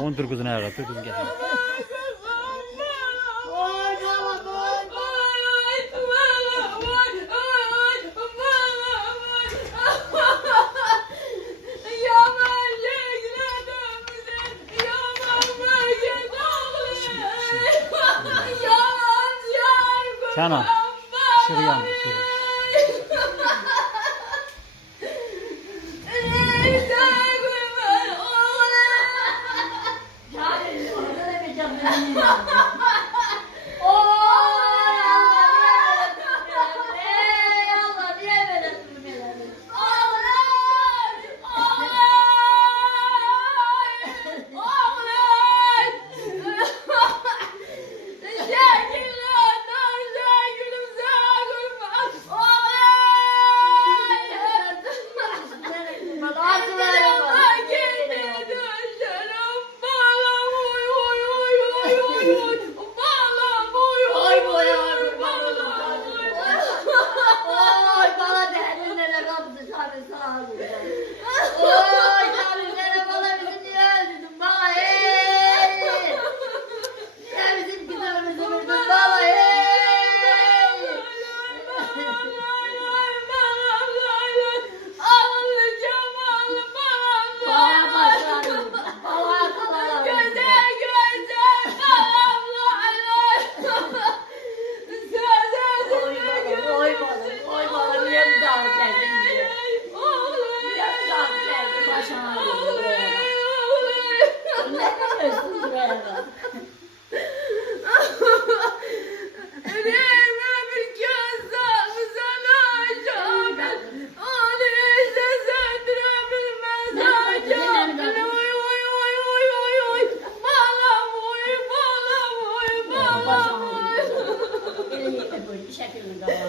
11 kızını yaratır kız geldi. Tamam. Şuraya, şuraya. 哈哈哈哈 Hallelujah. Bravo. Teşekkür ederim.